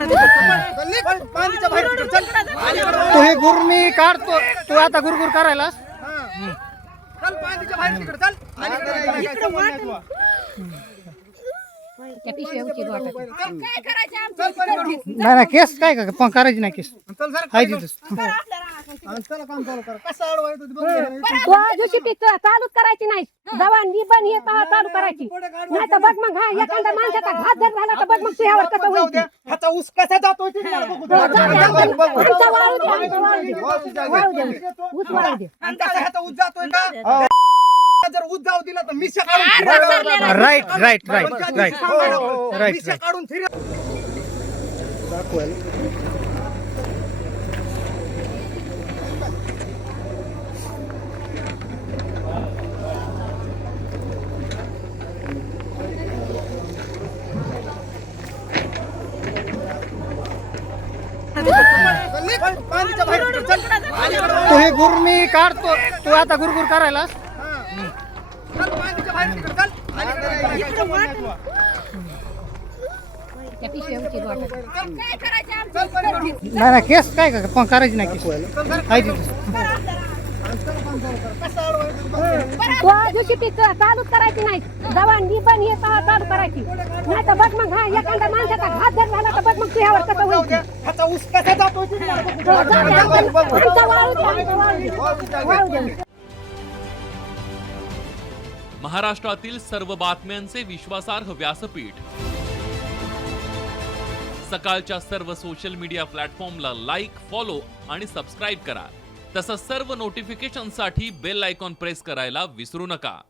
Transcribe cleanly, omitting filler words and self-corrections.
तू हे गुर मी काढतो, तू आता गुरगुर करायला नाही नाही केस काय का पण करायची नाही केस हाय तिथंच. चालूच करायची नाही जवान निबन हे चालू करायची नाही तर बघ मग हा एखाद्या माणसाचा घात जर झाला तर बघ मग त्यावर कसं होईल ते. ह्याचा ऊस कसा जातोय ते मला बघू द्या. आमचा वाळू दे, आमचा वाळू दे. वाळू दे, ऊस वाळू दे. आणि कसा ह्याचा ऊस जातोय का जर ऊस जाऊ दिला तर मिशा काढून फिरवा. Right right right right right मिशा काढून फिरवा. तू हे गुर मी काढतो, तू आता गुरगुर करायला नाही नाही केस काय का पण करायची नाही केस हाय तिथंच. चालूच करायची नाही जवान निबन हे चालू करायची नाही तर बघ मग हा एखाद्या माणसाचा घात जर झाला तर बघ मग त्यावर कसं होईल ते. ह्याचा ऊस कसा जातोय ते मला बघू द्या. आमचा वाळू दे, आमचा वाळू दे. वाळू दे. महाराष्ट्रातील सर्व बातम्यांचे विश्वासार्ह व्यासपीठ सकाळच्या सर्व सोशल मीडिया प्लॅटफॉर्मला लाईक, फॉलो आणि सबस्क्राईब करा. तसंच सर्व नोटिफिकेशनसाठी बेल आयकॉन प्रेस करायला विसरू नका.